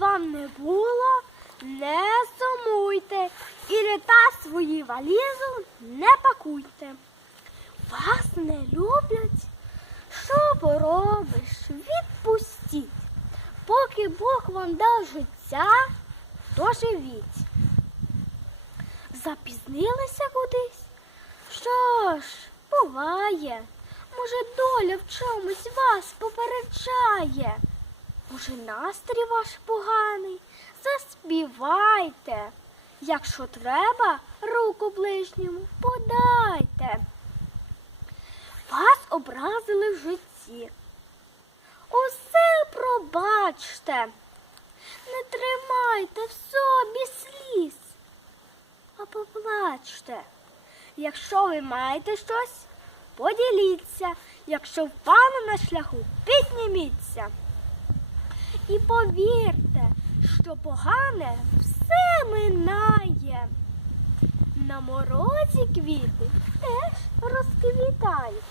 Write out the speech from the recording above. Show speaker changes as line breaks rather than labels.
Вам не було, не сумуйте і літа свої валізу не пакуйте. Вас не люблять, що поробиш? Відпустіть. Поки Бог вам дав життя, то живіть. Запізнилися кудись? Що ж, буває. Може, доля в чомусь вас попереджає. Може, настрій ваш поганий? Заспівайте. Якщо треба, руку ближньому подайте. Вас образили в житті. Усе пробачте. Не тримайте в собі сліз, а поплачте. Якщо ви маєте щось, поділіться. Якщо впали на шляху, підніміться. І повірте, що погане все минає. На морозі квіти теж розквітають.